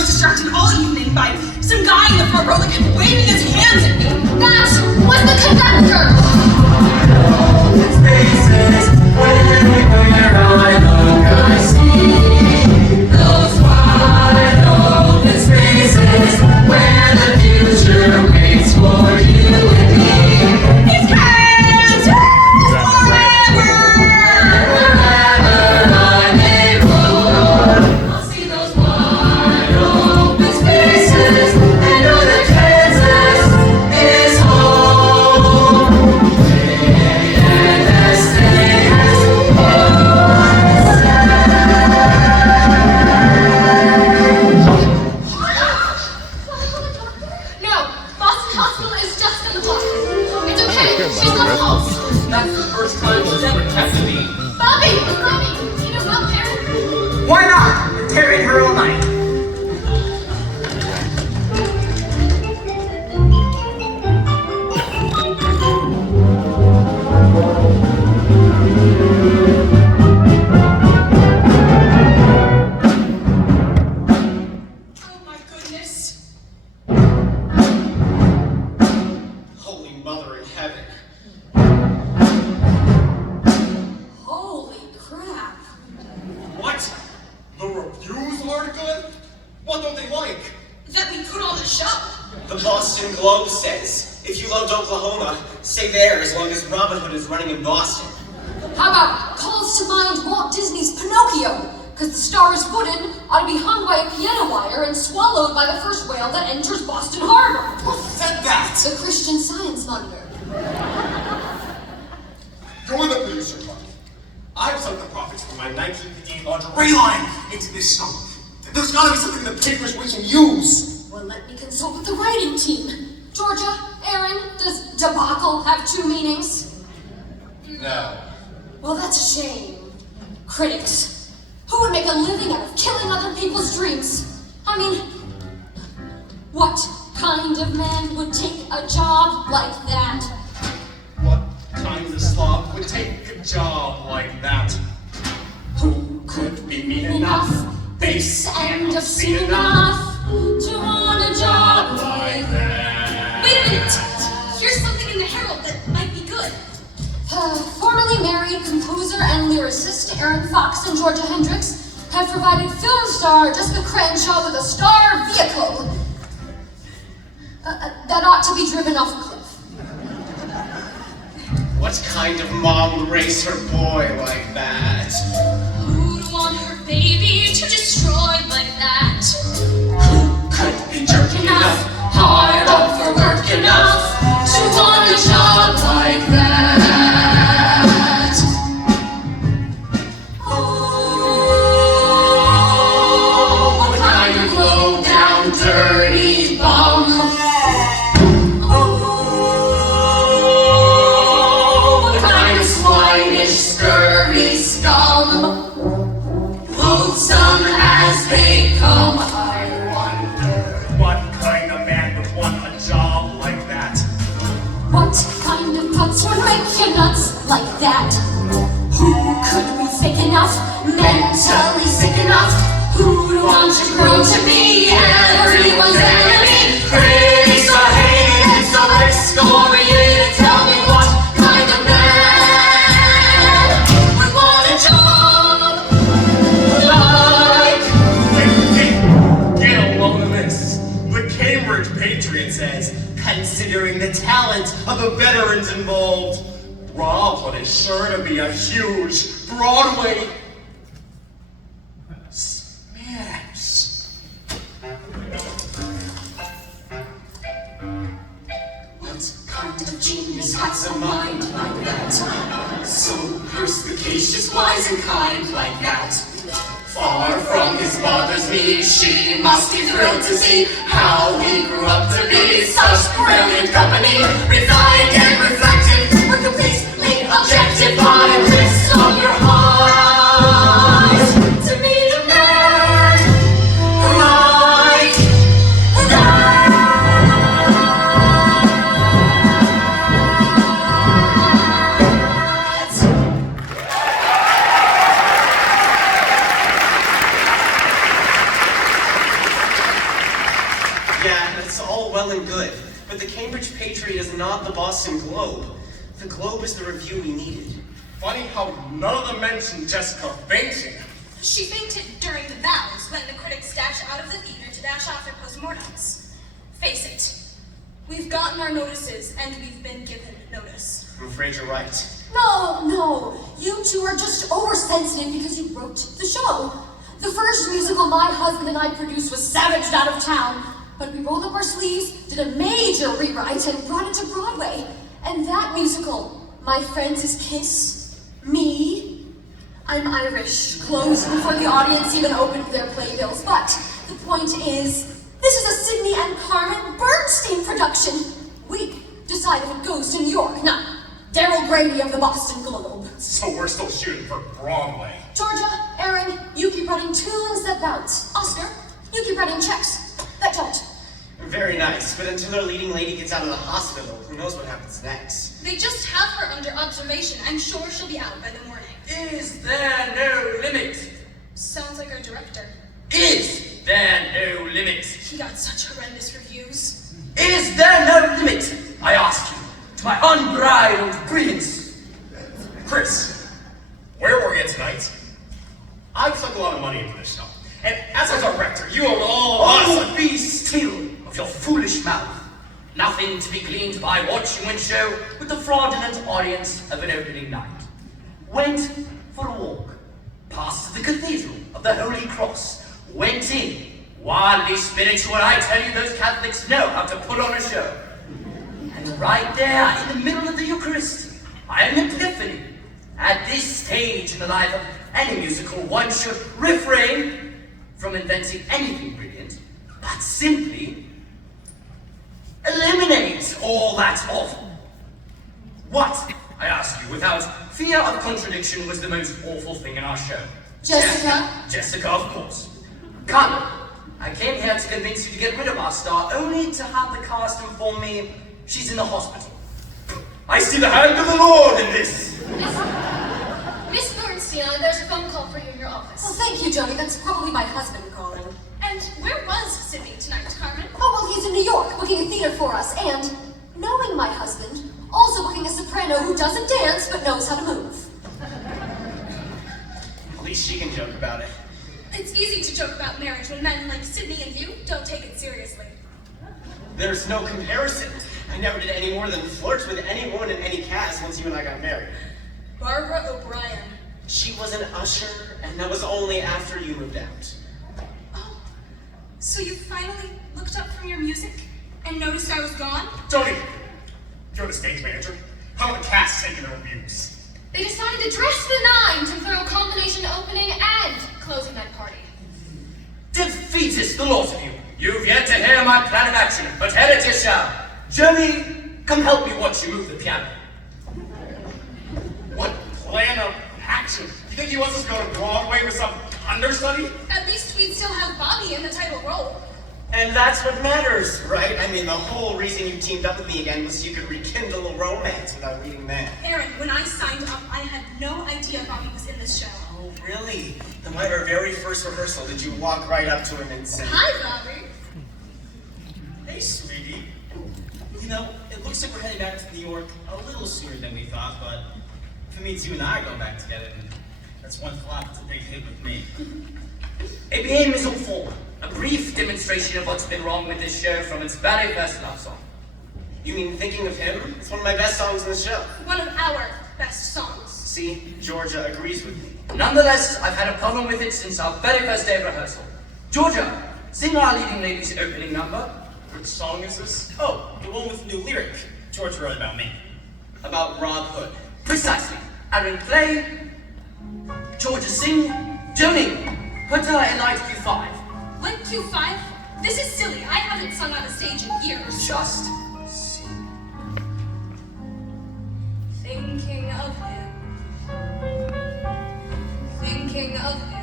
was distracted all evening by some guy in the front row that kept waving his hands at me. That was the conductor! Spaces, where I look, I see those wide open spaces where the future waits for you and me. His hands forever! Wherever I may roam, I'll see those wide open spaces and know that Kansas is home. No, Boston Hospital is just in the block. It's okay, she's got a pulse. That's the first time she's ever tested me. Bobby, can you help her? Why not? Been carrying her all night. Oh my goodness. Holy Mother in Heaven. Holy crap. What? The reviews aren't good? What don't they like? That we put on the show. The Boston Globe says, if you loved Oklahoma, stay there as long as Robin Hood is running in Boston. How about calls to mind Walt Disney's Pinocchio? Because the star is wooden, ought to be hung by a piano wire and swallowed by the first whale that enters Boston Harbor. Who said that? The Christian Science Monitor. You're the producer, Mark. I've sunk the profits from my 1958 lingerie line into this song. There's gotta be something in the papers we can use. Well, let me consult with the writing team. Georgia, Aaron, does debacle have two meanings? No. Well, that's a shame. Critics, who would make a living out of killing other people's dreams? I mean, what kind of man would take a job like that? What kind of slob would take a job like that? Who could be mean enough, base and obscene enough to want a job like that? Wait a minute. Here's something in the Herald that might be good. Formerly married composer and lyricist Aaron Fox and Georgia Hendricks have provided film star Jessica Cranshaw with a star vehicle that ought to be driven off a cliff. What kind of mom would raise her boy like that? Who'd want her baby to destroy like that? Who could be jerk enough, hard up for work enough to want a job like that? Oh, what kind of low down dirty bum? Oh, what kind of swinish scurvy scum? Loathsome as they come, I wonder. What kind of man would want a job like that? What kind of putz would make you nuts like that? Who could be sick enough, mentally sick enough? Who'd want to grow to be everyone's enemy? Critics so hated and so let's go over here and tell me what kind of man would want a job like. Get a load of this. The Cambridge Patriot says, considering the talent of the veterans involved, Rob Hood is sure to be a huge Broadway smash. What kind of genius has a mind like that? So perspicacious, wise and kind like that. Far from his mother's knee, she must be thrilled to see how he grew up to be such brilliant company. Refined and reflective, with completely objective by lifts of your eyes. To meet a man like that. all well and good, but the Cambridge Patriot is not the Boston Globe. The Globe is the review we needed. Funny how none of them mentioned Jessica fainting. She fainted during the vows when the critics dash out of the theater to dash off their postmortems. Face it, we've gotten our notices and we've been given notice. I'm afraid you're right. No, you two are just oversensitive because you wrote the show. The first musical my husband and I produced was savaged out of town, but we rolled up our sleeves, did a major rewrite, and brought it to Broadway. And that musical, my friends' Kiss, Me, I'm Irish, closed before the audience even opened their playbills. But the point is, this is a Sidney and Carmen Bernstein production. We decide if it goes to New York, not Daryl Grady of the Boston Globe. So we're still shooting for Broadway. Georgia, Aaron, you keep writing tunes that bounce. Oscar, you keep writing checks that don't. Very nice, but until our leading lady gets out of the hospital, who knows what happens next? They just have her under observation. I'm sure she'll be out by the morning. Is there no limit? Sounds like our director. Is there no limit? He got such horrendous reviews. Is there no limit, I ask you, to my unbridled brilliance? Chris, where were you tonight? I sunk a lot of money into this show. And as a director, you owed all of us. Oh, be still of your foolish mouth. Nothing to be gleaned by watching one show with the fraudulent audience of an opening night. Went for a walk, past the Cathedral of the Holy Cross, went in, wildly spiritual, I tell you, those Catholics know how to put on a show. And right there, in the middle of the Eucharist, I had an epiphany. At this stage in the life of any musical, one should refrain from inventing anything brilliant, but simply eliminate all that awful. What, I ask you, without fear of contradiction, was the most awful thing in our show? Jessica? Jessica, of course. Come, I came here to convince you to get rid of our star, only to have the cast inform me she's in the hospital. I see the hand of the Lord in this. Miss Bernstein, there's a phone call for you in your office. Well, thank you, Jody. That's probably my husband calling. And where was Sidney tonight, Carmen? Oh, well, he's in New York booking a theater for us, and knowing my husband, also booking a soprano who doesn't dance but knows how to move. At least she can joke about it. It's easy to joke about marriage when men like Sidney and you don't take it seriously. There's no comparison. I never did any more than flirt with any woman in any cast once you and I got married. Barbara O'Brien. She was an usher, and that was only after you moved out. Oh, so you finally looked up from your music and noticed I was gone? Tony, you're the stage manager. How are the cast taking the reviews? They decided to dress the nine to throw a combination opening and closing night party. Defeatist, the lot of you. You've yet to hear my plan of action, but hear it you shall. Johnny, come help me watch you move the piano. What plan of action? You think he wants us to go to Broadway with some understudy? At least we'd still have Bobby in the title role. And that's what matters, right? I mean, the whole reason you teamed up with me again was so you could rekindle a romance with our leading man. Aaron, when I signed up, I had no idea Bobby was in this show. Oh, really? The night of our very first rehearsal, did you walk right up to him and say, Hi, Bobby. Hey, sweetie. You know, it looks like we're heading back to New York a little sooner than we thought, but if it means you and I are going back together, then that's one flop. It's a big hit with me. Et bien, mes enfants, a brief demonstration of what's been wrong with this show from its very first love song. You mean Thinking of Him? It's one of my best songs in the show. One of our best songs. See, Georgia agrees with me. Nonetheless, I've had a problem with it since our very first day of rehearsal. Georgia, sing our leading lady's opening number. Which song is this? Oh, the one with the new lyric George wrote about me. About Rob Hood. Precisely. Aaron, play. Georgia, sing. Joni, put her in light Q5. Like Q5? This is silly. I haven't sung on a stage in years. Just sing. Thinking of him. Thinking of him.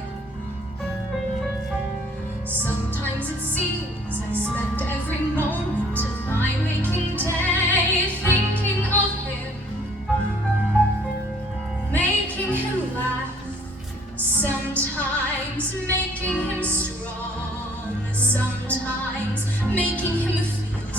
Sometimes it seems I spend every moment of my waking day thinking of him, making him laugh, sometimes making him strong, sometimes making him feel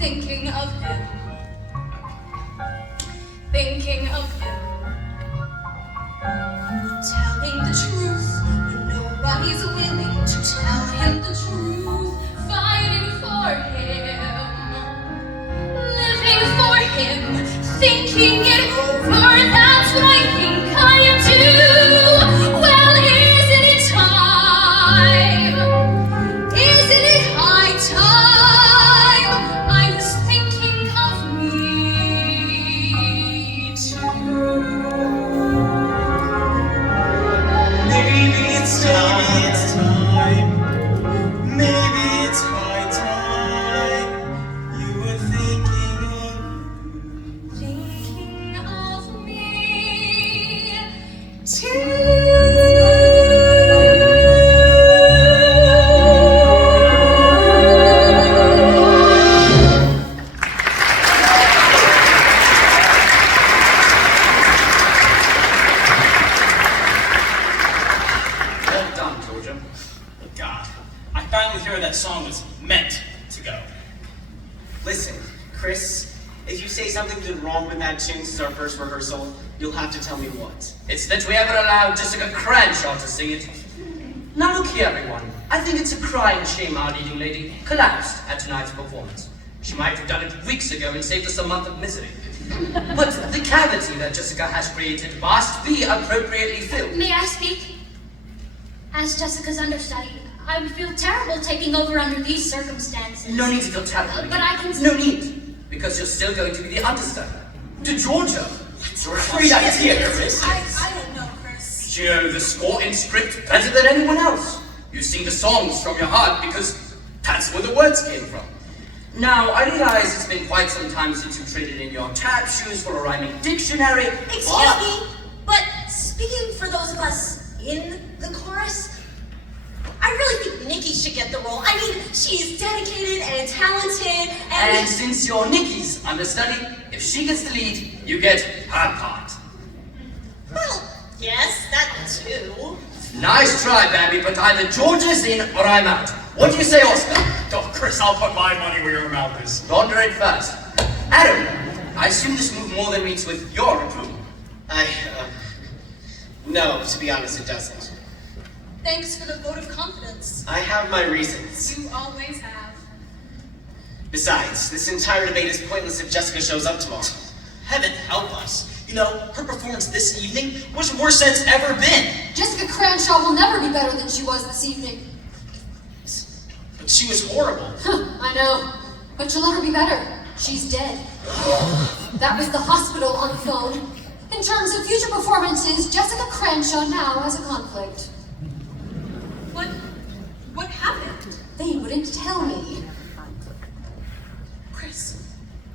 thinking of him. Thinking of him. Telling the truth when nobody's willing to tell him the truth. Fighting for him, living for him, thinking it over, that's what I think I do. Well, isn't it time? Isn't it high time? I was thinking of me too. Maybe it's time. Maybe it's high time. You were thinking Thinking of me Well done, Georgia. God, I finally heard that song was meant to go. Listen, Chris, if you say something did wrong with that tune since our first rehearsal, you'll have to tell me what. It's that we haven't allowed Jessica Cranshaw to sing it. Now look here, everyone. I think it's a crying shame our leading lady collapsed at tonight's performance. She might have done it weeks ago and saved us a month of misery. But the cavity that Jessica has created must be appropriately filled. May I speak? As Jessica's understudy, I would feel terrible taking over under these circumstances. No need to feel terrible. But I can... No need, because you're still going to be the understudy. To Georgia. Great idea, Chris. I don't know, Chris. You know the score in script better than anyone else. You sing the songs from your heart because that's where the words came from. Now, I realize it's been quite some time since you traded in your tap shoes for a rhyming dictionary. Excuse me, but speaking for those of us in the chorus, I really think Nikki should get the role. I mean, she's dedicated and talented And since you're Nikki's understudy, if she gets the lead, you get her part. Well, yes, that too. Nice try, Babby, but either Georgia's in or I'm out. What do you say, Oscar? Oh, Chris, I'll put my money where your mouth is. Ponder it first. Adam, I assume this move more than meets with your approval. No, to be honest, it doesn't. Thanks for the vote of confidence. I have my reasons. You always have. Besides, this entire debate is pointless if Jessica shows up tomorrow. Heaven help us. You know, her performance this evening was the worst it's ever been. Jessica Cranshaw will never be better than she was this evening. But she was horrible. I know, but she'll never be better. She's dead. That was the hospital on the phone. In terms of future performances, Jessica Cranshaw now has a conflict. What happened? They wouldn't tell me. Chris,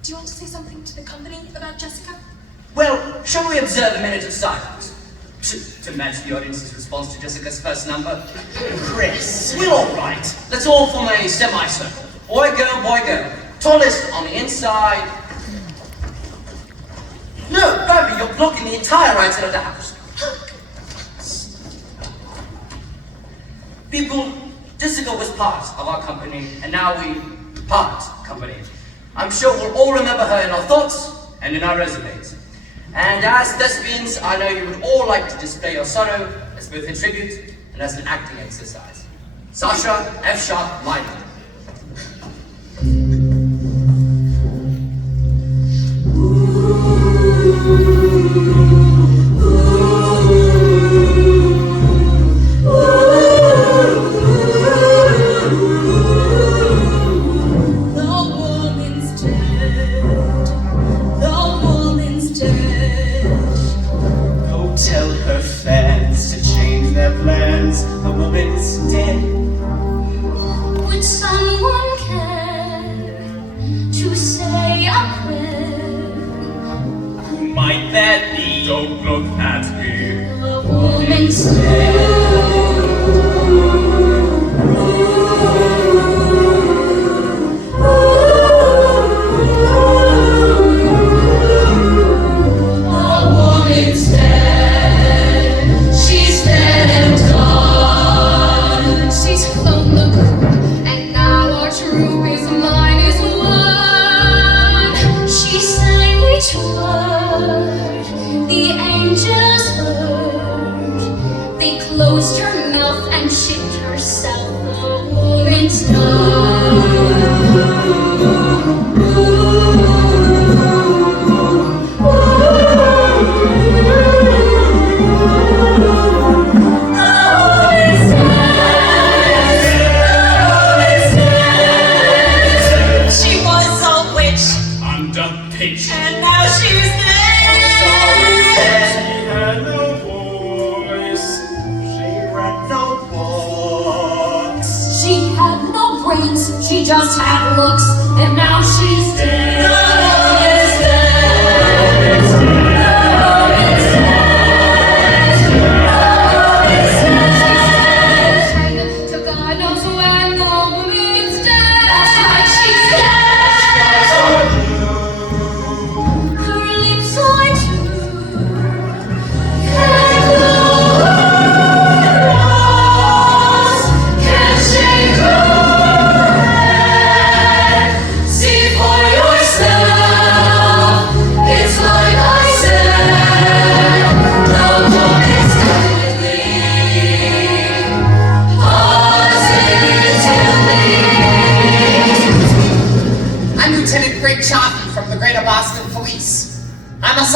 do you want to say something to the company about Jessica? Well, shall we observe a minute of silence? To match the audience's response to Jessica's first number? Chris. We're all right. Let's all form a semicircle. Boy, girl. Tallest on the inside. No, Babby, you're blocking the entire right side of the house. People, Jessica was part of our company, and now we part company. I'm sure we'll all remember her in our thoughts and in our resumes. And as thespians, I know you would all like to display your sorrow as both a tribute and as an acting exercise. Sasha F. Sharp minor. Tell her fans to change their plans. The woman's dead. Would someone care to say a prayer? Who might that be? Don't look at me. The woman's dead. She's flown the coop, and now our troop is mine as one.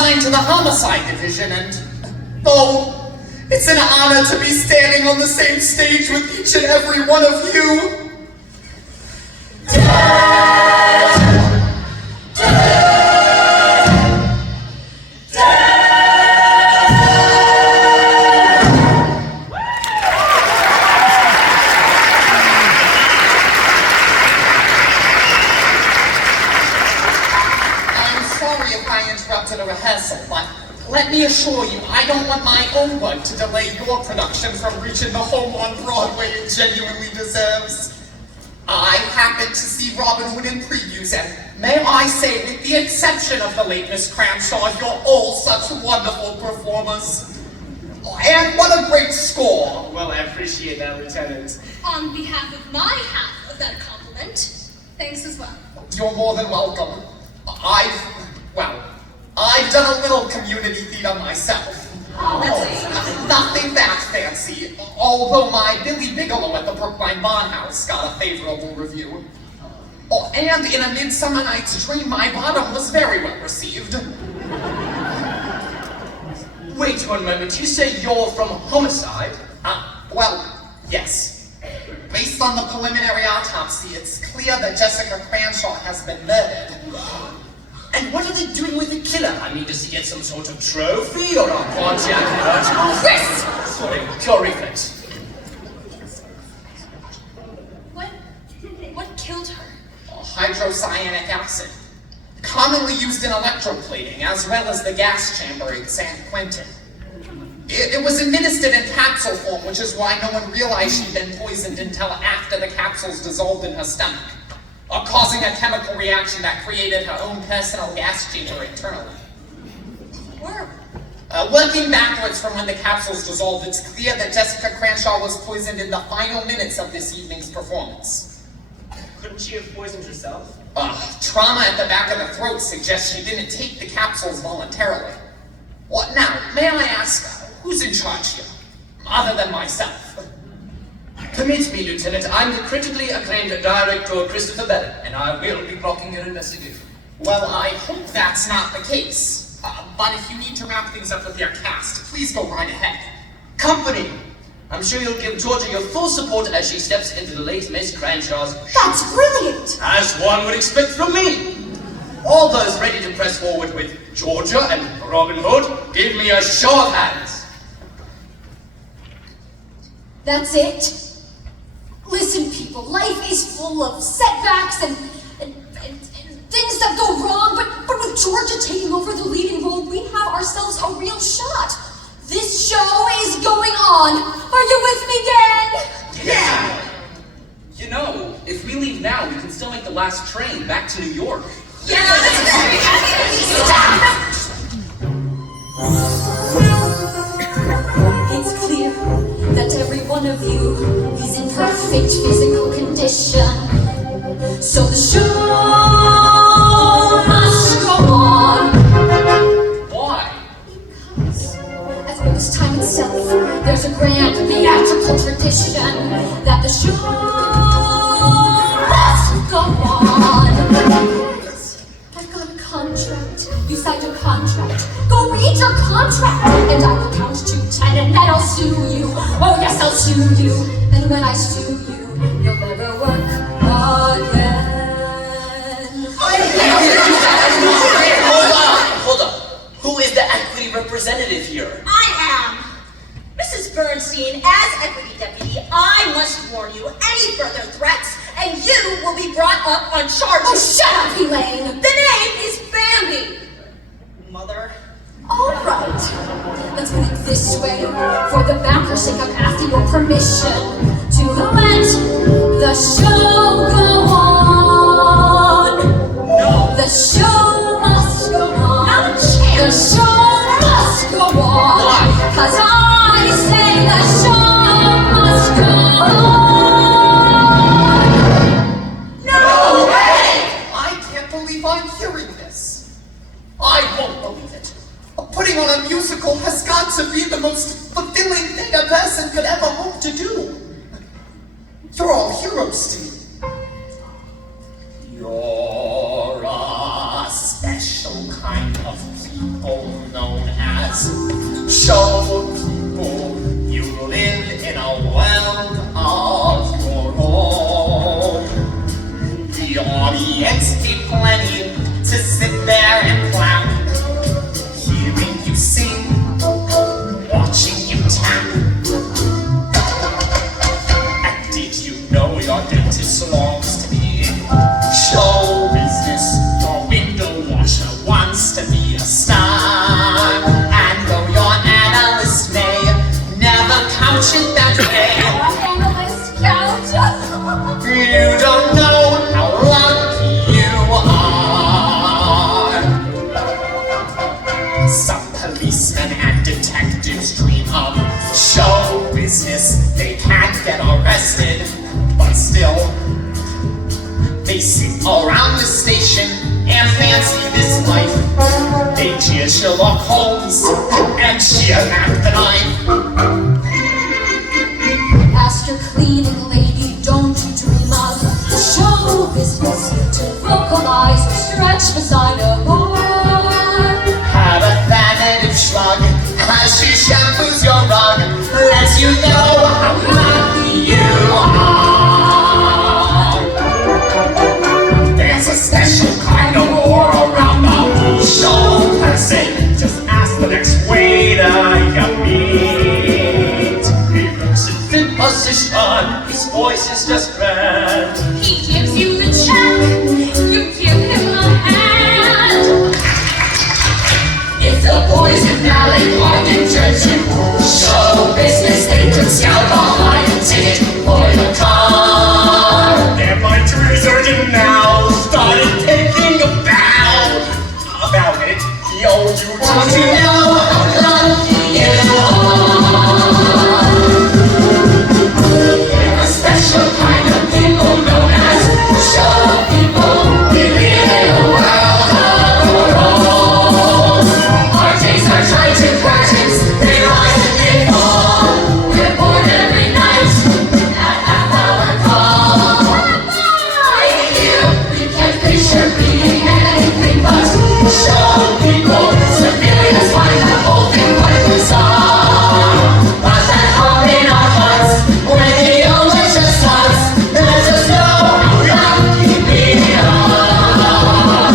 assigned to the homicide division, and oh, it's an honor to be standing on the same stage with each and every one of you. A rehearsal, but let me assure you, I don't want my own work to delay your production from reaching the home on Broadway it genuinely deserves. I happened to see Robin Hood in previews, and may I say, with the exception of the late Miss Cranshaw, you're all such wonderful performers. And what a great score! Well, I appreciate that, Lieutenant. On behalf of my half of that compliment, thanks as well. You're more than welcome. I've done a little community theater myself. Nothing that fancy, although my Billy Bigelow at the Brookline Barnhouse got a favorable review. Oh, and in A Midsummer Night's Dream, my bottom was very well received. Wait one moment, you say you're from Homicide? Well, yes. Based on the preliminary autopsy, it's clear that Jessica Cranshaw has been murdered. And what are they doing with the killer? I mean, does he get some sort of trophy or a Pontiac hurt? Chris! Sorry, pure reflex. What killed her? Hydrocyanic acid, commonly used in electroplating, as well as the gas chamber in San Quentin. It was administered in capsule form, which is why no one realized she'd been poisoned until after the capsules dissolved in her stomach, causing a chemical reaction that created her own personal gas chamber internally. Horrible. Working backwards from when the capsules dissolved, it's clear that Jessica Cranshaw was poisoned in the final minutes of this evening's performance. Couldn't she have poisoned herself? Trauma at the back of the throat suggests she didn't take the capsules voluntarily. What now, may I ask, who's in charge here? Other than myself. Permit me, Lieutenant. I'm the critically acclaimed director, Christopher Bellin, and I will be blocking your investigation. Well, I hope that's not the case. But if you need to wrap things up with your cast, please go right ahead. Company! I'm sure you'll give Georgia your full support as she steps into the late Miss Cranshaw's That's brilliant! as one would expect from me. All those ready to press forward with Georgia and Robin Hood, give me a show of hands. That's it. Listen, people, life is full of setbacks and things that go wrong, but with Georgia taking over the leading role, we have ourselves a real shot. This show is going on. Are you with me, gang? Yeah! You know, if we leave now, we can still make the last train back to New York. Yeah, It's clear that every one of you is in perfect physical condition. So the show must go on. Why? Because, as old as time itself, there's a grand theatrical tradition that the show must go on. Yes, I've got a contract. You signed a contract. Go read your contract, and I will count to 10, and then I'll sue you. Oh yes, I'll sue you. And when I sue you, you'll never work again. Hold on. Who is the equity representative here? I am. Mrs. Bernstein, as equity deputy, I must warn you, any further threats, and you will be brought up on charges. Oh, shut up, Elaine. The name is Bambi. Mother. All right. Let's put it this way. For the banker's sake, I'm asking your permission to let the show go on. No. The show must go on. Not a chance. The show must go on. Why? 'Cause I say the show must go on. No way! I can't believe I'm hearing this. I won't believe it. Putting on a musical has got to be the most fulfilling thing a person could ever hope to do. You're all heroes to me. You're a special kind of people. known as show people you live in a world of your own. The audience did plenty to sit there and clap, hearing you sing, watching you tap. And did you know your dentist longs to be in show business? Your window washer wants to be a star. And though your analyst may never couch it that way, you don't know how lucky you are. Some policemen and detectives dream of show business. They can't get arrested, but still they sit around the station and fancy this life. They cheer Sherlock Holmes and cheer Mac the Knife. Ask your cleaning lady, don't you dream of the show business to vocalize or stretch beside a bar? Have a vanative shrug as she shampoos your rug, lets you know how lucky you are. There's a special kind of aura around the show person. Just ask the next waiter you meet. He looks in fit position, his voice is just grand. He gives you the check, you give him a hand. If the boys in Valley Park can judge you, show business, they could scout behind a ticket for the car. Their mind resurgent now, started taking a bow. About it, he owed you Don't you know how lucky you are? A special kind of people known as show people. We live in a world of our own. Our days are trying to curtains, they rise and they fall. We're born every night at half-hour call. Like you, we can't picture being anything but show people. Civilians find the whole thing quite bizarre. But that heart in our hearts, when the only just starts, lets us know how lucky we are.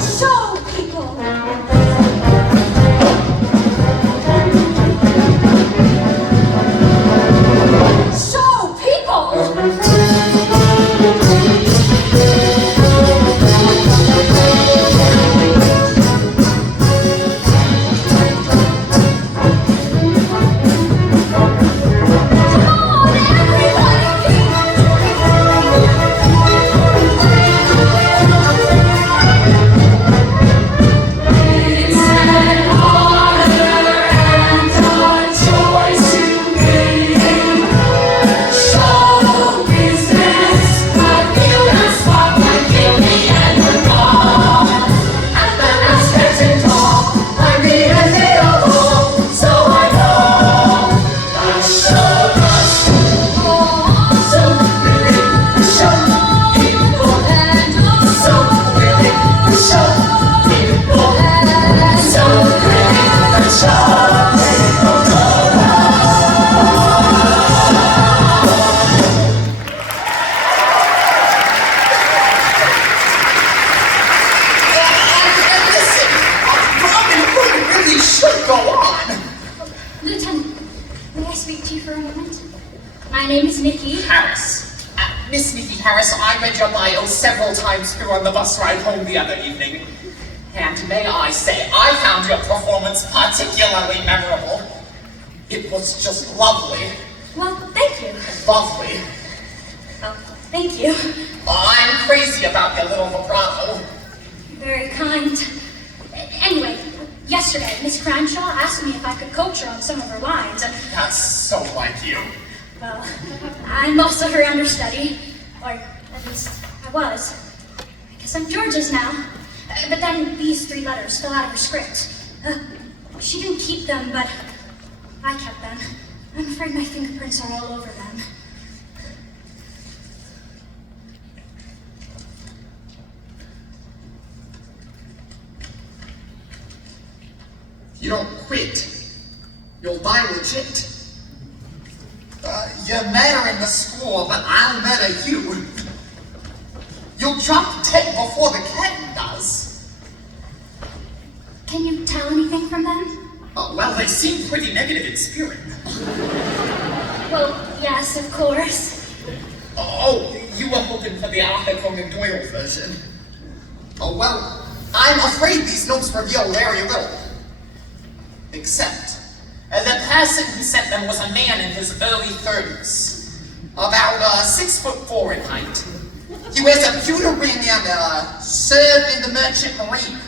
Show people. Show people. Lieutenant, may I speak to you for a moment? My name is Nikki. Harris. Miss Nikki Harris, I read your bio several times through on the bus ride home the other evening. And may I say, I found your performance particularly memorable. It was just lovely. Well, thank you. Lovely. Oh, thank you. I'm crazy about your little vibrato. Very kind. Anyway, yesterday, Miss Cranshaw asked me if I could coach her on some of her lines, and, That's so like you. well, I'm also her understudy. Or, at least, I was. I guess I'm George's now. But then these 3 letters fell out of her script. She didn't keep them, but I kept them. I'm afraid my fingerprints are all over them. You don't quit. You'll die legit. You met her in the school, but I'll murder you. You'll drop dead before the curtain does. Can you tell anything from them? Well, they seem pretty negative in spirit. Well, yes, of course. Oh, you were hoping for the Arthur Conan Doyle version. Oh, well, I'm afraid these notes reveal very little. Except, the person who sent them was a man in his early 30s. About 6'4" in height. He wears a pewter ring and served in the Merchant Marine.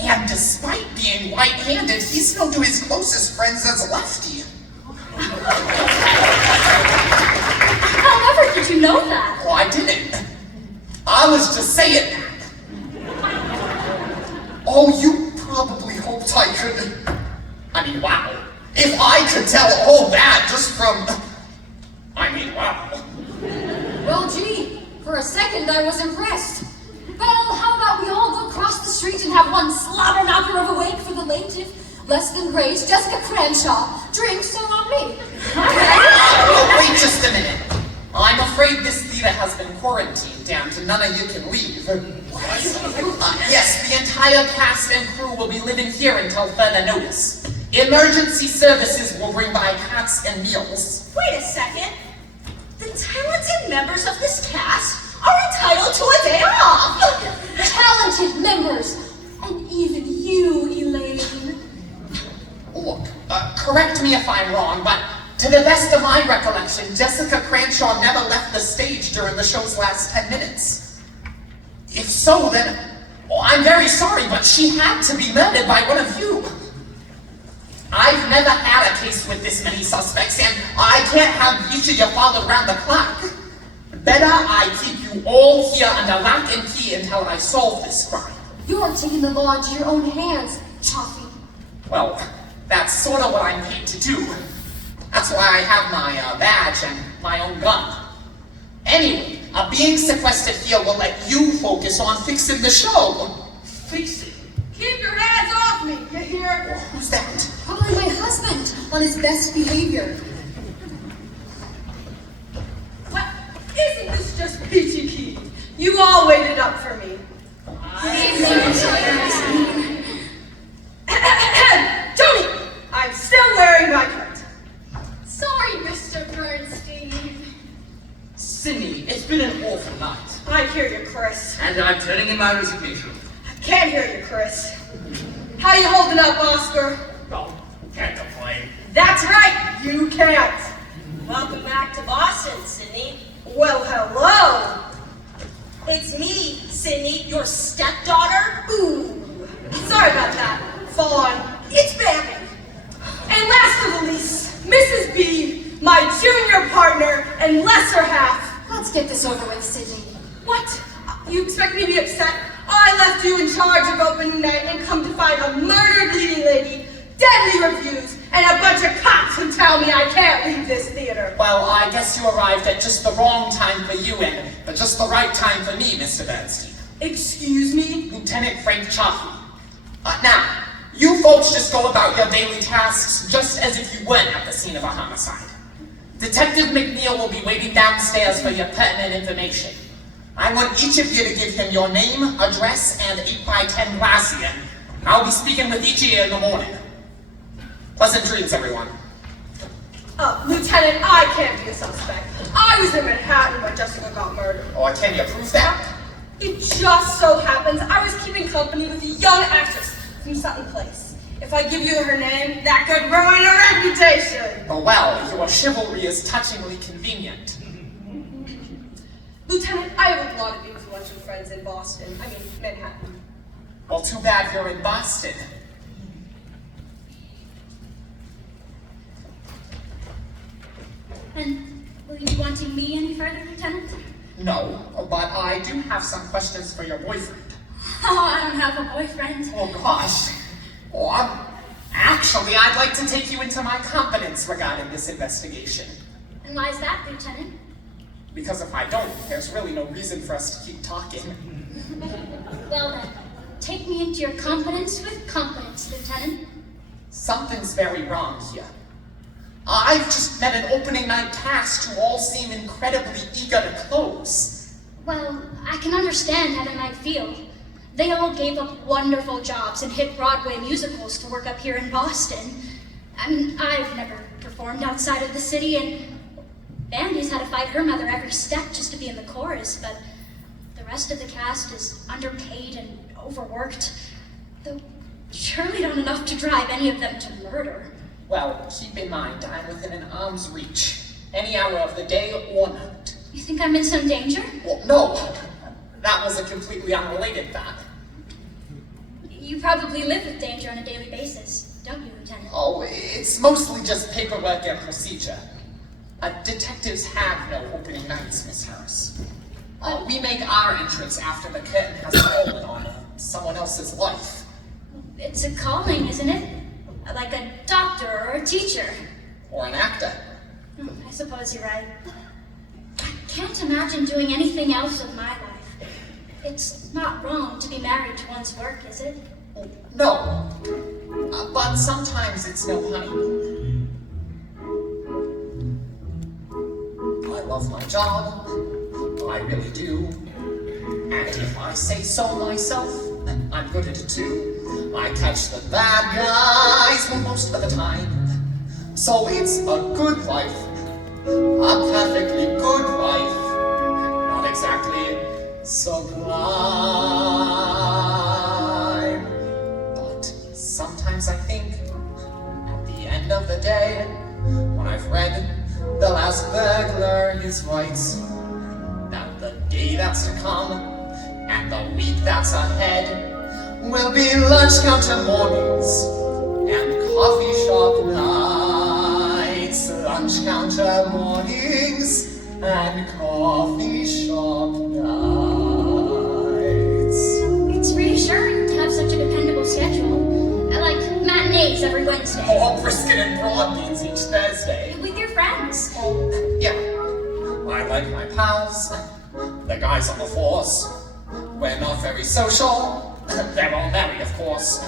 And despite being right-handed, he's known to his closest friends as a lefty. However did you know that? Oh, I didn't. I was just saying that. Oh, you probably hoped I could... I mean, wow. If I could tell all that just from... I mean, wow. Well, gee, for a second I was impressed. Well, how about we all go across the street and have one slobber-knocker of a wake for the lative? Less than Grace, Jessica Cranshaw. Drinks are on me. Wait just a minute. I'm afraid this theater has been quarantined down to none of you can leave. Yes, the entire cast and crew will be living here until further notice. Emergency services will bring by cats and meals. Wait a second. The talented members of this cast are entitled to a day off. Talented members. And even you, Elaine. Look, correct me if I'm wrong, but to the best of my recollection, Jessica Cranshaw never left the stage during the show's last 10 minutes. If so, then, I'm very sorry, but she had to be murdered by one of you. I've never had a case with this many suspects, and I can't have each of you followed around the clock. Better I keep you all here under lock and key until I solve this crime. You're taking the law into your own hands, Chaffee. Well, that's sort of what I'm paid to do. That's why I have my badge and my own gun. Anyway, being sequestered here will let you focus on fixing the show. Fixing? Keep your hands off me, you hear? Who's that? Probably my husband, on his best behavior. What? Isn't this just peachy keen? You all waited up for me. Tony, I'm still wearing my coat. Sorry, Mr. Bernstein. Sydney, it's been an awful night. I hear you, Chris. And I'm turning in my resignation. I can't hear you, Chris. How you holding up, Oscar? Well, can't complain. That's right, you can't. Welcome back to Boston, Sydney. Well, hello. It's me, Sydney, your stepdaughter. Ooh, sorry about that. Fawn, it's Bambi. And last of the least, Mrs. B, my junior partner and lesser half. Let's get this over with, Sydney. What? You expect me to be upset? I left you in charge of opening night and come to find a murdered leading lady, deadly reviews, and a bunch of cops who tell me I can't leave this theater. Well, I guess you arrived at just the wrong time for you and but just the right time for me, Mr. Bernstein. Excuse me? Lieutenant Frank Chaffee. Now, you folks just go about your daily tasks just as if you weren't at the scene of a homicide. Detective McNeil will be waiting downstairs for your pertinent information. I want each of you to give him your name, address, and 8x10 glacier. I'll be speaking with each of you in the morning. Pleasant dreams, everyone. Lieutenant, I can't be a suspect. I was in Manhattan when Jessica got murdered. Oh, can you prove that? It just so happens I was keeping company with a young actress from Sutton Place. If I give you her name, that could ruin her reputation. Oh, well, your chivalry is touchingly convenient. Lieutenant, I have a lot of influential friends in Boston. I mean, Manhattan. Well, too bad you're in Boston. And will you be wanting me any further, Lieutenant? No, but I do have some questions for your boyfriend. Oh, I don't have a boyfriend. Oh, gosh. Oh, actually, I'd like to take you into my confidence regarding this investigation. And why is that, Lieutenant? Because if I don't, there's really no reason for us to keep talking. Well then, take me into your confidence with confidence, Lieutenant. Something's very wrong here. I've just met an opening night cast who all seem incredibly eager to close. Well, I can understand how they might feel. They all gave up wonderful jobs and hit Broadway musicals to work up here in Boston. I mean, I've never performed outside of the city, and Bandy's had to fight her mother every step just to be in the chorus, but the rest of the cast is underpaid and overworked, though surely not enough to drive any of them to murder. Well, keep in mind, I'm within an arm's reach, any hour of the day or night. You think I'm in some danger? Well, no, that was a completely unrelated fact. You probably live with danger on a daily basis, don't you, Lieutenant? Oh, it's mostly just paperwork and procedure. Detectives have no opening nights, Miss Harris. We make our entrance after the curtain has fallen on someone else's life. It's a calling, isn't it? Like a doctor or a teacher. Or an actor. I suppose you're right. I can't imagine doing anything else with my life. It's not wrong to be married to one's work, is it? No. But sometimes it's no honeymoon. I love my job. I really do. And if I say so myself, I'm good at it too. I catch the bad guys most of the time. So it's a good life. A perfectly good life. Not exactly sublime. But sometimes I think, at the end of the day, when I've read The Last Burglar is Right, that the day that's to come, and the week that's ahead, will be lunch counter mornings, and coffee shop nights. Lunch counter mornings, and coffee shop nights. It's reassuring to have such a dependable schedule. I like matinees every Wednesday. Oh, brisket and broad beans each Thursday. With your friends. Oh, yeah. I like my pals, the guys on the force. We're not very social. They're all married, of course.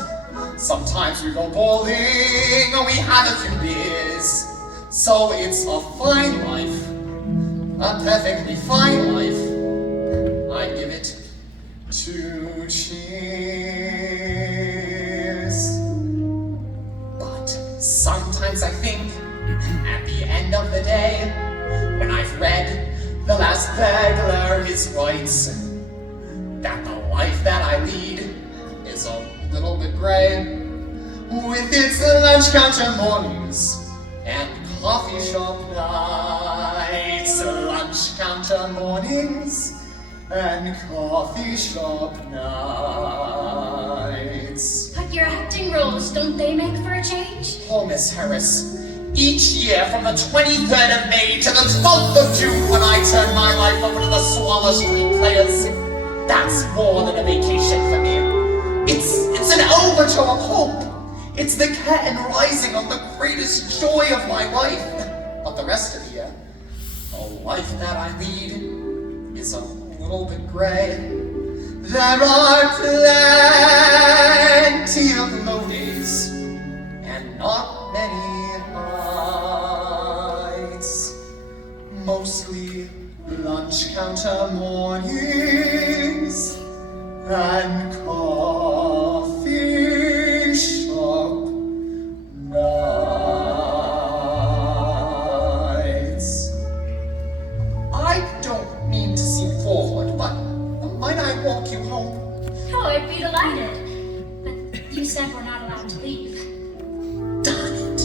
Sometimes we go bowling, or we have a few beers. So it's a fine life, a perfectly fine life. I give it 2 cheers. But sometimes I think, at the end of the day, when I've read The Last Burglar is Right, that the life that I lead is a little bit gray, with its lunch counter mornings and coffee shop nights. Lunch counter mornings and coffee shop nights. But your acting roles, don't they make for a change? Oh, Miss Harris, each year from the 23rd of May to the 12th of June, when I turn my life over to the Swallow Street Players, that's more than a vacation for me. It's an overture of hope. It's the curtain rising on the greatest joy of my life. But the rest of the year, the life that I lead is a little bit gray. There are plenty of low days and not many nights. Mostly lunch counter mornings and coffee shop nights. I don't mean to seem forward, but might I walk you home? Oh, I'd be delighted. But you said we're not allowed to leave. Darn it.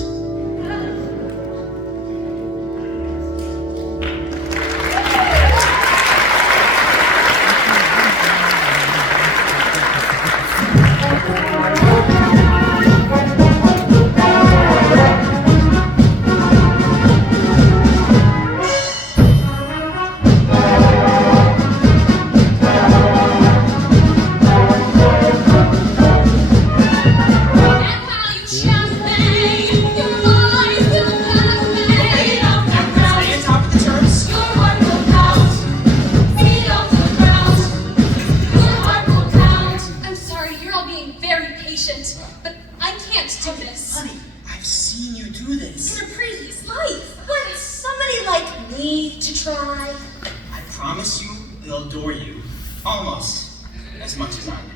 almost as much as I do.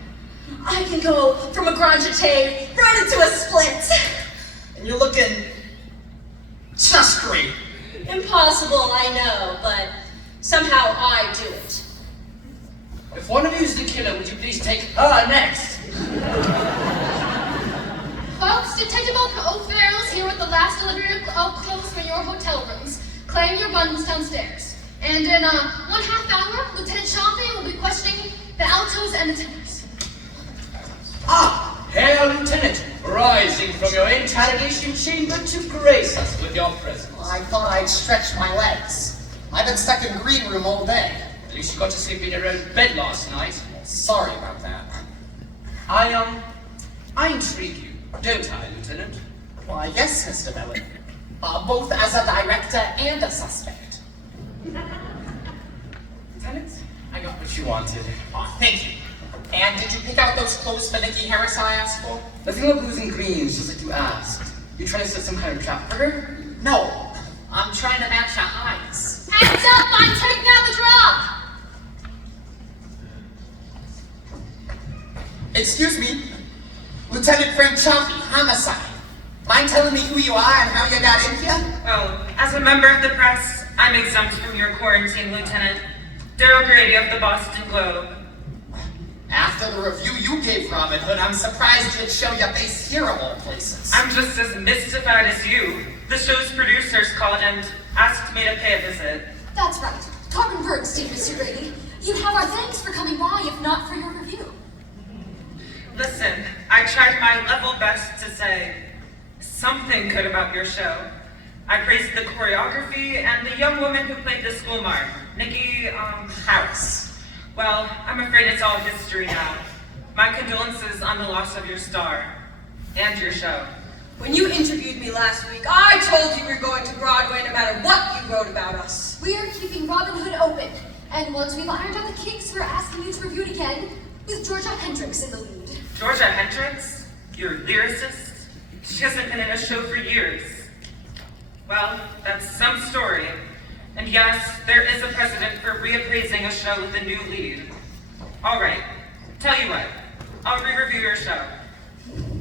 I can go from a grangete right into a split. And you're looking just great. Impossible, I know, but somehow I do it. If one of you is the killer, would you please take her next? Folks, Detective O'Farrell is here with the last delivery of clothes from your hotel rooms. Claim your bundles downstairs. And in 1/2 hour, Lieutenant Chaffee will be questioning the altos and the tenors. Ah, Herr Lieutenant, rising from your interrogation chamber to grace us with your presence. I thought I'd stretch my legs. I've been stuck in green room all day. At least you got to sleep in your own bed last night. Sorry about that. I intrigue you, don't I, Lieutenant? Why, yes, Mr. Bellin. Both as a director and a suspect. Lieutenant, I got what you wanted. Oh, thank you. And did you pick out those clothes for Nikki Harris I asked for? Nothing but blues and greens, just like you asked. You trying to set some kind of trap for her? No. I'm trying to match her eyes. Hands up! I'm taking out the drop! Excuse me, Lieutenant Frank Chaffee, homicide. Mind telling me who you are and how you got in here? Well, as a member of the press, I'm exempt from your quarantine, Lieutenant. Daryl Grady of the Boston Globe. After the review you gave Robin Hood, I'm surprised you'd show your face here of all places. I'm just as mystified as you. The show's producers called and asked me to pay a visit. That's right. Carmen Bernstein, Mr. Grady. You'd have our thanks for coming by if not for your review. Listen, I tried my level best to say something good about your show. I praised the choreography and the young woman who played the school marm, Nikki, Harris. Well, I'm afraid it's all history now. My condolences on the loss of your star and your show. When you interviewed me last week, I told you we were going to Broadway no matter what you wrote about us. We are keeping Robin Hood open, and once we've ironed out the kinks, we're asking you to review it again with Georgia Hendricks in the lead. Georgia Hendricks? Your lyricist? She hasn't been in a show for years. Well, that's some story. And yes, there is a precedent for reappraising a show with a new lead. All right, tell you what, I'll re-review your show.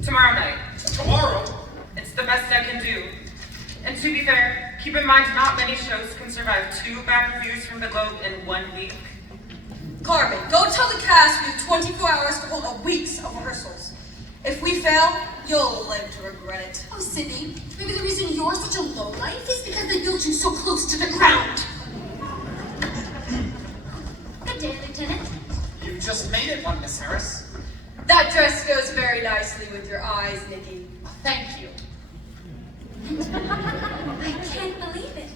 Tomorrow night. Tomorrow? It's the best I can do. And to be fair, keep in mind not many shows can survive 2 bad reviews from the Globe in 1 week. Carmen, go tell the cast we have 24 hours to hold a week's of rehearsals. If we fail, you'll live to regret it. Oh, Sydney, maybe the reason you're such a lowlife is because they built you so close to the ground. Good day, Lieutenant. You just made it one, Miss Harris. That dress goes very nicely with your eyes, Nikki. Thank you. I can't believe it.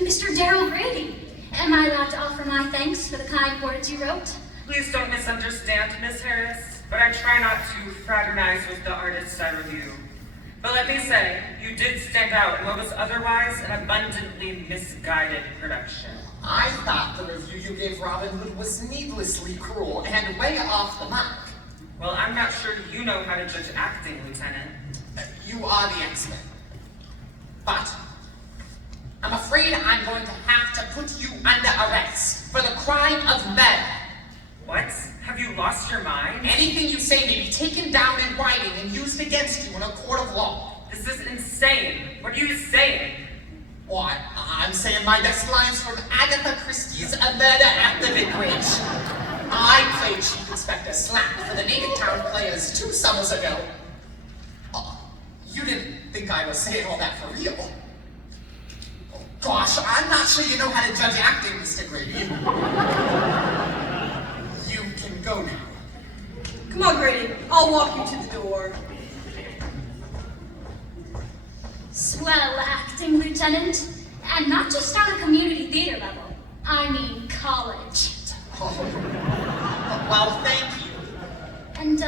Mr. Daryl Grady, am I allowed to offer my thanks for the kind words you wrote? Please don't misunderstand, Miss Harris, but I try not to fraternize with the artists I review. But let me say, you did stand out in what was otherwise an abundantly misguided production. I thought the review you gave Robin Hood was needlessly cruel and way off the mark. Well, I'm not sure you know how to judge acting, Lieutenant. You are the expert. But I'm afraid I'm going to have to put you under arrest for the crime of murder. What? Have you lost your mind? Anything you say may be taken down in writing and used against you in a court of law. This is insane. What are you saying? What? I'm saying my best lines from Agatha Christie's A Murder at the Vicarage. I played Chief Inspector Slack for the Naked Town Players 2 summers ago. You didn't think I was saying all that for real. Oh, gosh, I'm not sure you know how to judge acting, Mr. Grady. You can go now. Come on, Grady. I'll walk you to the door. Swell acting, Lieutenant. And not just on a community theater level. I mean college. Oh. Well, thank you. And,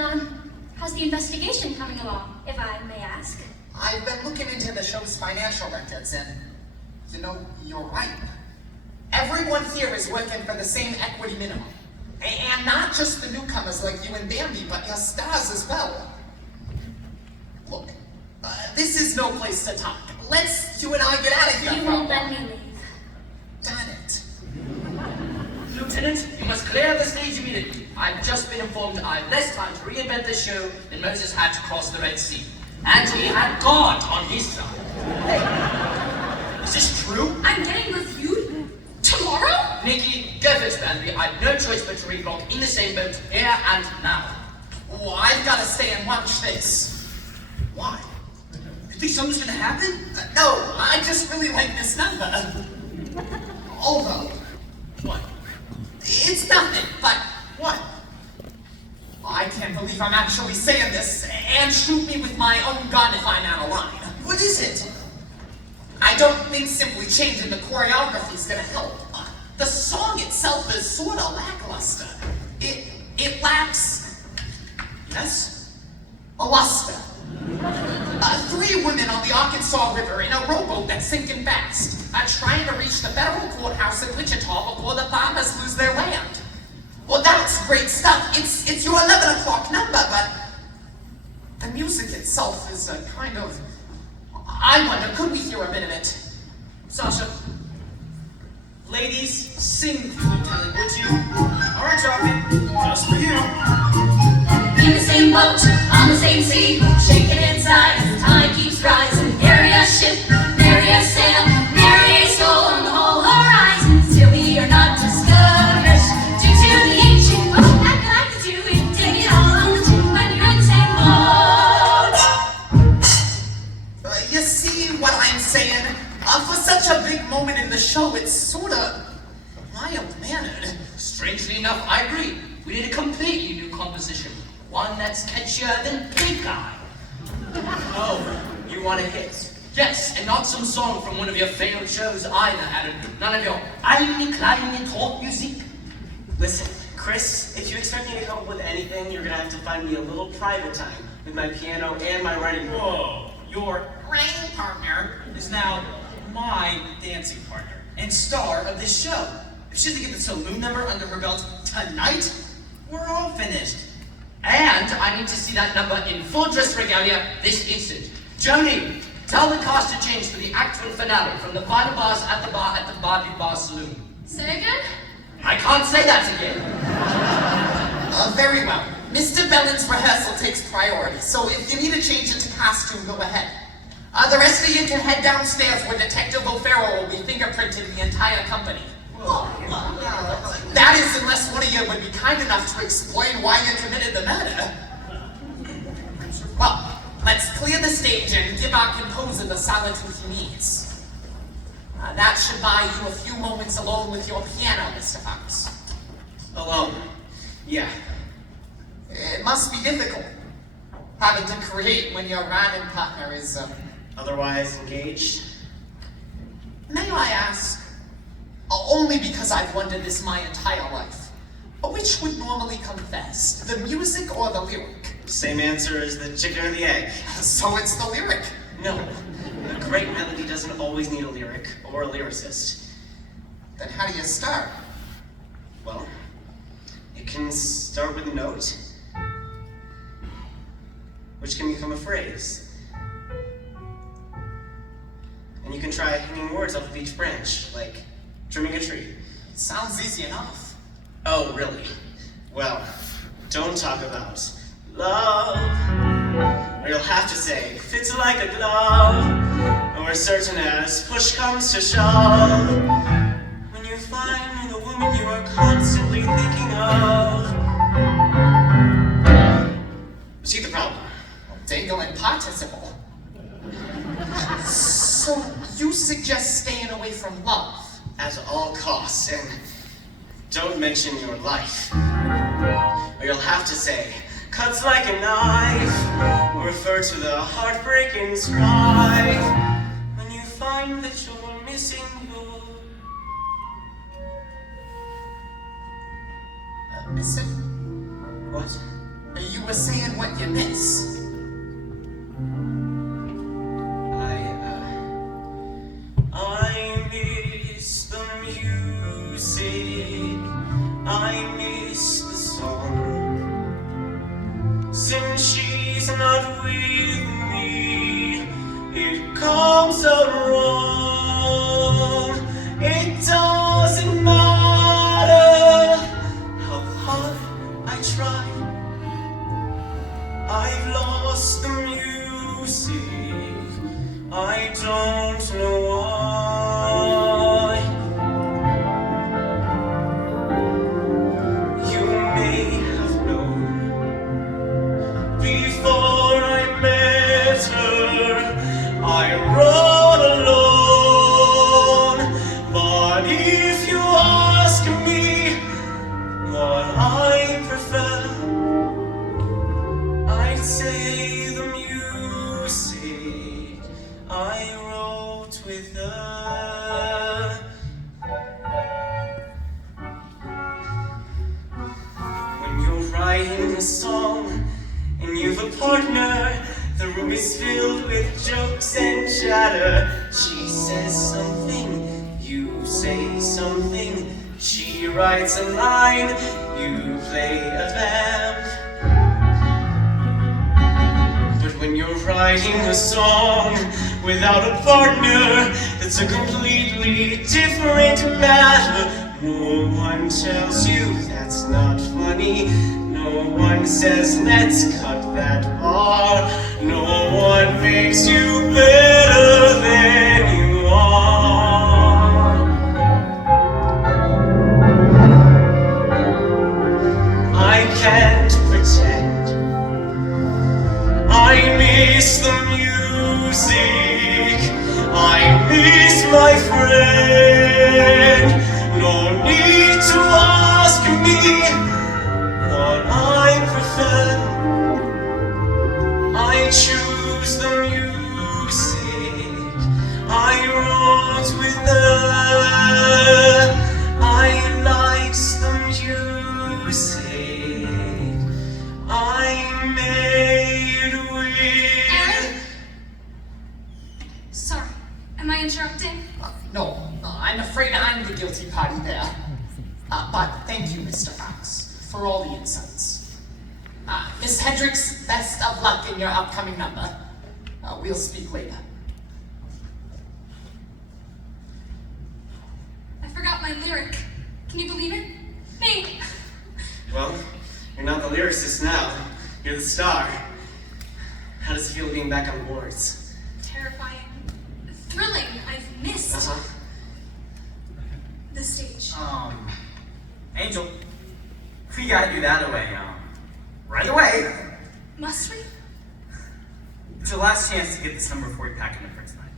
how's the investigation coming along, if I may ask? I've been looking into the show's financial records, and, you know, you're right. Everyone here is working for the same equity minimum. And not just the newcomers like you and Bambi, but your stars as well. Look, this is no place to talk. Let's you and I get out of here. You won't let me leave. Darn it. Lieutenant, you must clear the stage immediately. I've just been informed I've less time to reinvent the show than Moses had to cross the Red Sea. And he had God on his side. Is this true? I'm getting reviewed tomorrow? Nikki, go fetch Banby. I've no choice but to reblock in the same boat here and now. Oh, I've got to stay and watch this. Why? You think something's gonna happen? No, I just really like this number. Although, What? it's nothing, but What? I can't believe I'm actually saying this, and shoot me with my own gun if I'm out of line. What is it? I don't think simply changing the choreography is gonna help. The song itself is sort of lackluster. It lacks Yes? a luster. 3 women on the Arkansas River in a rowboat that's sinking fast, trying to reach the federal courthouse in Wichita before the farmers lose their land. Well, that's great stuff. It's your 11 o'clock number, but the music itself is a kind of... I wonder, could we hear a bit of it? Sasha, ladies, sing for Lieutenant, would you? All right, Rocky, just for you. In the same boat, on the same sea, shaking inside as the tide keeps rising. Nary a ship, nary a sail, nary a soul on the whole horizon. Still we are not discouraged due to the ancient boat. Act like the two, we dig it all on the chin when you're in the same boat. You see what I'm saying? For such a big moment in the show, it's sort of mild-mannered. Strangely enough, I agree. We need a completely new composition. One that's catchier than Big Guy. Oh, you want a hit? Yes, and not some song from one of your failed shows either, Adam. None of your eine kleine talk music. Listen, Chris, if you expect me to come up with anything, you're gonna have to find me a little private time with my piano and my writing. Whoa, your writing partner is now my dancing partner and star of this show. If she doesn't get the saloon number under her belt tonight, we're all finished. And I need to see that number in full dress regalia this instant. Joni, tell the cast to change for the act 1 finale from the final bars at the Barbie Bar Saloon. Say again? I can't say that again. Very well. Mr. Bellin's rehearsal takes priority, so if you need to change it to costume, go ahead. The rest of you can head downstairs where Detective O'Farrell will be fingerprinting the entire company. That is, unless one of you would be kind enough to explain why you committed the murder. Well, let's clear the stage and give our composer the solitude he needs. That should buy you a few moments alone with your piano, Mr. Fox. Alone? Yeah. It must be difficult, having to create when your rhyming partner is, Otherwise engaged? May I ask, only because I've wondered this my entire life, which would normally come first, the music or the lyric? Same answer as the chicken or the egg. So it's the lyric. No, a great melody doesn't always need a lyric or a lyricist. Then how do you start? Well, it can start with a note, which can become a phrase. And you can try hanging words off of each branch, like trimming a tree. Sounds easy enough. Oh, really? Well, don't talk about love, or you'll have to say, fits like a glove, and we're certain as push comes to shove, when you find the woman you are constantly thinking of. See the problem? Dangling participle. So you suggest staying away from love? At all costs, and don't mention your life. Or you'll have to say, cuts like a knife, or refer to the heartbreaking strife, when you find that you're missing your... Missing? What? You were saying what you miss. I miss the music, I miss the song. Since she's not with me, it comes out wrong. It doesn't matter. try. I've lost the music, I don't know why. You may have known before I met her, I wrote alone. But if you ask me what I prefer, I'd say the music I wrote with her. When you're writing a song and you've a partner, the room is filled with jokes and chatter. She says something, you say something. She writes a line, you play a vamp. But when you're writing a song without a partner, it's a completely different matter. No one tells you that's not funny. No one says let's cut that bar. No one makes you better than you are. I can't pretend I miss the music, I miss my friend. No need to ask me what I prefer. I choose the music I wrote with her. I like the music I made with. Aaron? Sorry, am I interrupting? No, I'm afraid I'm the guilty party there. But thank you, Mr. Fox, for all the insights. Miss Hendricks, best of luck in your upcoming number. We'll speak later. I forgot my lyric. Can you believe it? Me! Well, you're not the lyricist now. You're the star. How does it feel being back on boards? Terrifying. Thrilling. I've missed the stage. Angel, we gotta do that away, right away. Must we? It's your last chance to get this number 4 pack in the for tonight.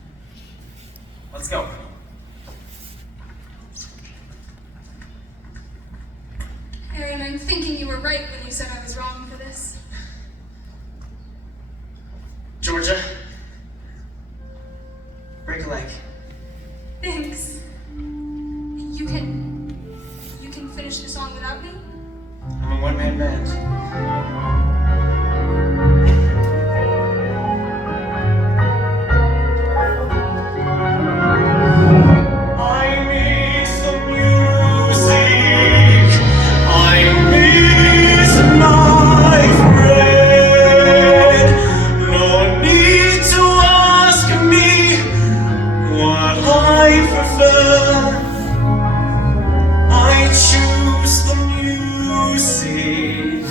Let's go. Aaron, I'm thinking you were right when you said I was wrong for this. Georgia, break a leg. Thanks. You can finish the song without me? I'm a one-man band. I choose the music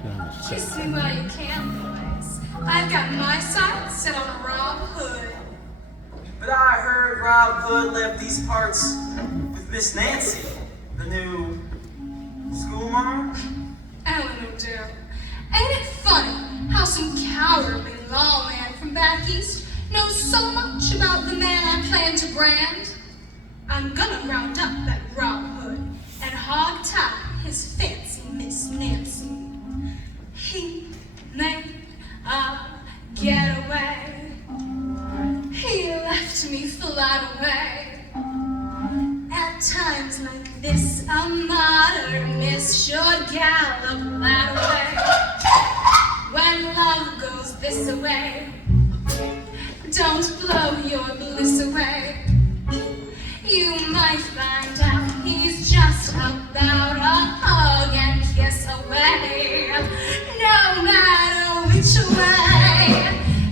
Kiss me while you can, boys. I've got my sights set on Rob Hood. But I heard Rob Hood left these parts with Miss Nancy, the new schoolmarm. Ellen O'Dell. Ain't it funny how some cowardly lawman from back east knows so much about the man I plan to brand? I'm gonna round up that Rob Hood and hog-tie his fancy Miss Nancy. He made a getaway. He left me flat away. At times like this, a modernist should gallop that way. When love goes this away, don't blow your bliss away. You might find out he's just about a hug and kiss away. No matter which way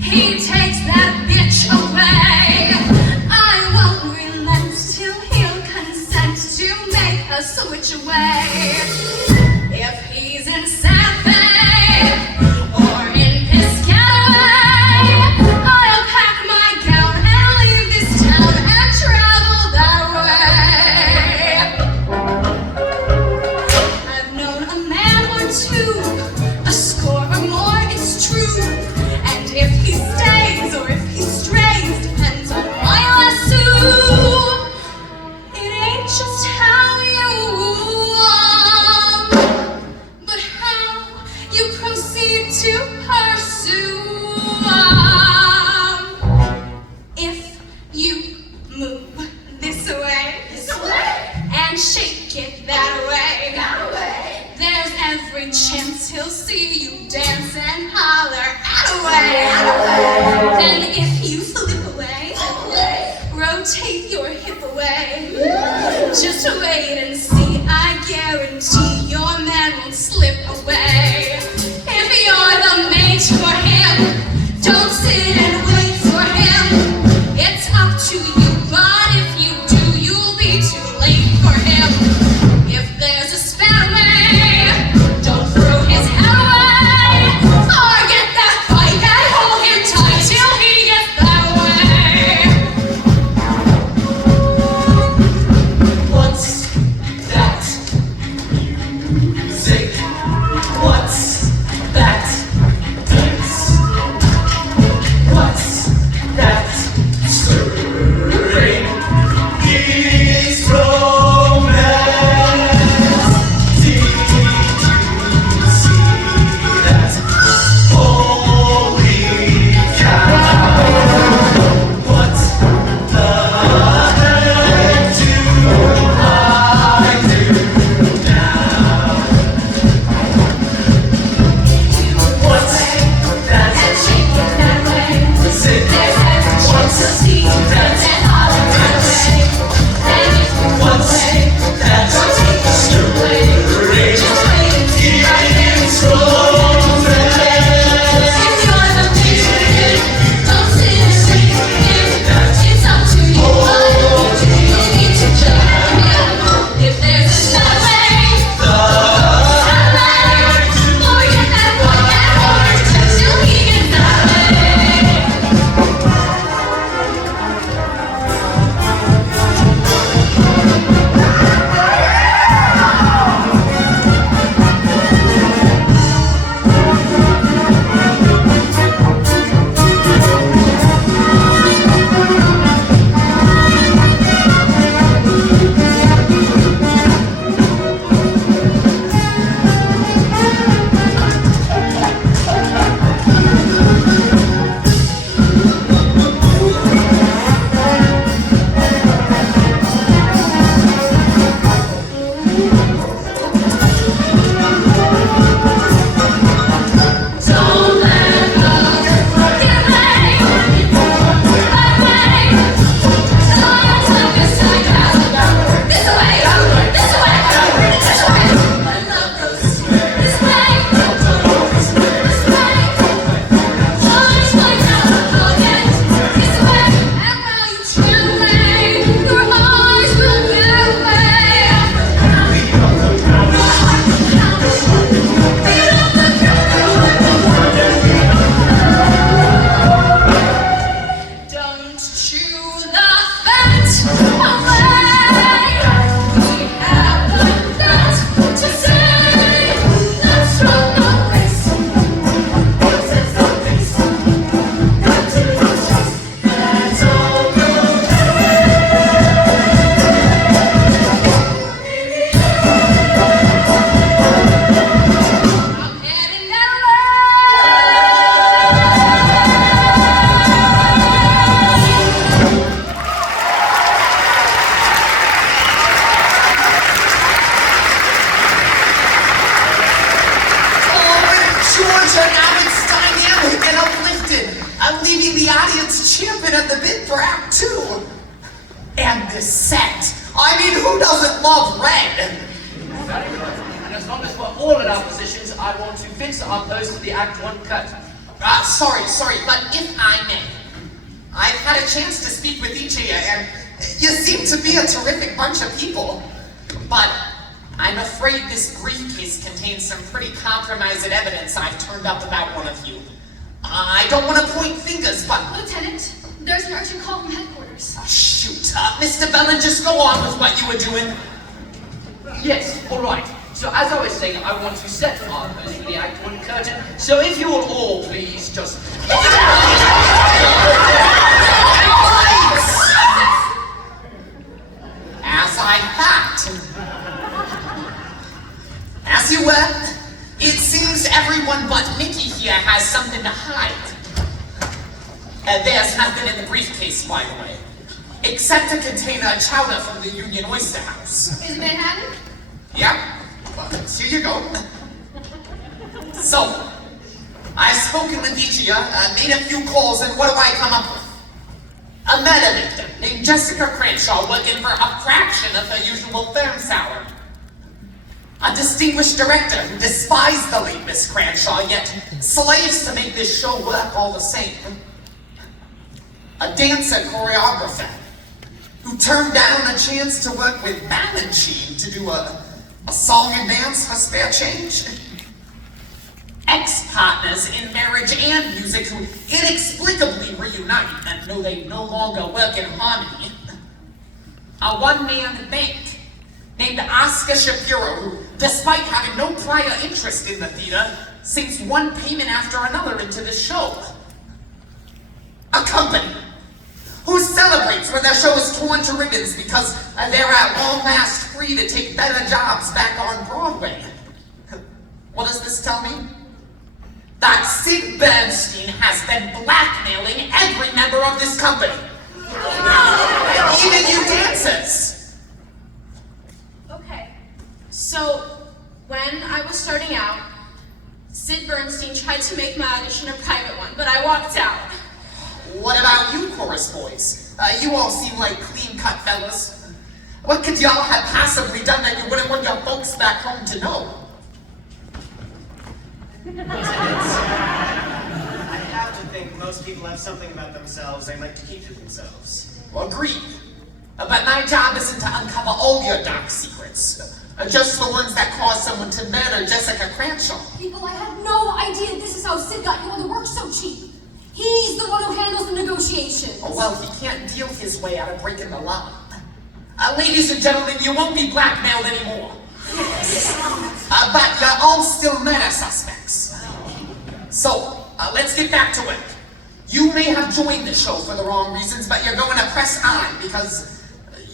he takes that bitch away, I won't relent till he'll consent to make a switch away. If he's in Santa Fe or in Piscataway, I'll pack my gown and leave this town and travel that way. I've known a man or two, a score or more, it's true. And if he stays or if he strays depends on my lasso. It ain't just how you but how you proceed to pursue. If you move this way, and shake it that way, there's every chance he'll see you dance and holler away. Then if you flip away, rotate your hip away. Just wait and see, I guarantee your man won't slip away. If you're the mate for him, don't sit and wait for him. It's up to you, but if you do, you'll be too late for him. If there's a spare way, don't throw his head away. Forget that fight and hold him tight till he gets that way. Once Roger, now it's dynamic and uplifted. I'm leaving the audience champing at the bit for Act 2. And the set. I mean, who doesn't love red? Very good. And as long as we're all in our positions, I want to fix our post to the Act 1 cut. Sorry, but if I may, I've had a chance to speak with each of you, and you seem to be a terrific bunch of people. But I'm afraid this briefcase contains some pretty compromising evidence I've turned up about one of you. I don't want to point fingers, but... Lieutenant, there's an urgent call from headquarters. Shoot, Mr. Bellin, just go on with what you were doing. Yes, all right. So as I was saying, I want to set our post for the Act 1 curtain. So if you will all please just... As I thought. As you were, it seems everyone but Mickey here has something to hide. There's nothing in the briefcase, by the way, except a container of chowder from the Union Oyster House. Is Manhattan? Yep. Well, here you go. So, I've spoken with each of you, made a few calls, and what do I come up with? A murder victim named Jessica Cranshaw working for a fraction of her usual firm salary. A distinguished director who despised the late Miss Cranshaw, yet slaves to make this show work all the same. A dancer choreographer who turned down a chance to work with Balanchine to do a song and dance for spare change. Ex-partners in marriage and music who inexplicably reunite and know they no longer work in harmony. A one-man bank named Oscar Shapiro who, despite having no prior interest in the theater, sinks one payment after another into the show. A company who celebrates when their show is torn to ribbons because they're at long last free to take better jobs back on Broadway. What does this tell me? That Sid Bernstein has been blackmailing every member of this company. Even you dancers. Okay, so when I was starting out, Sid Bernstein tried to make my audition a private one, but I walked out. What about you, chorus boys? You all seem like clean-cut fellas. What could y'all have possibly done that you wouldn't want your folks back home to know? I have to think most people have something about themselves they like to keep to themselves. Agreed. But my job isn't to uncover all your dark secrets. Just the ones that cause someone to murder Jessica Cranshaw. People, I had no idea this is how Sid got you on the work so cheap. He's the one who handles the negotiations. Oh, well, he can't deal his way out of breaking the law. Ladies and gentlemen, you won't be blackmailed anymore. But you're all still murder suspects. So, let's get back to work. You may have joined the show for the wrong reasons, but you're going to press on because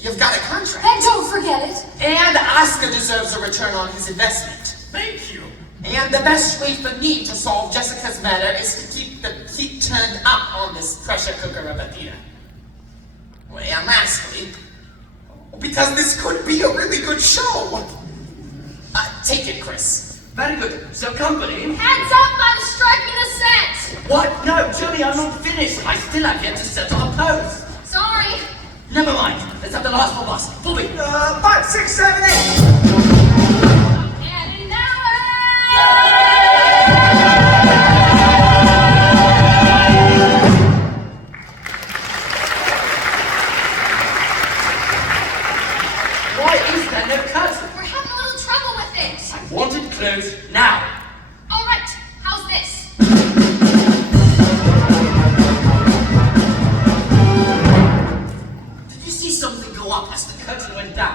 you've got a contract. And don't forget it. And Oscar deserves a return on his investment. Thank you. And the best way for me to solve Jessica's matter is to keep the heat turned up on this pressure cooker of a theater. And lastly, because this could be a really good show. Take it, Chris. Very good. So, company... Heads up by the striking the set! What? No, Johnny, I'm not finished. I still have yet to set our pose. Sorry. Never mind. Let's have the last one last. Bobby. 5, 6, 7, 8. And in that Why is there no cut? we're having a little trouble with it. I want it closed now. All right, how's this? Did you see something go up as the curtain went down?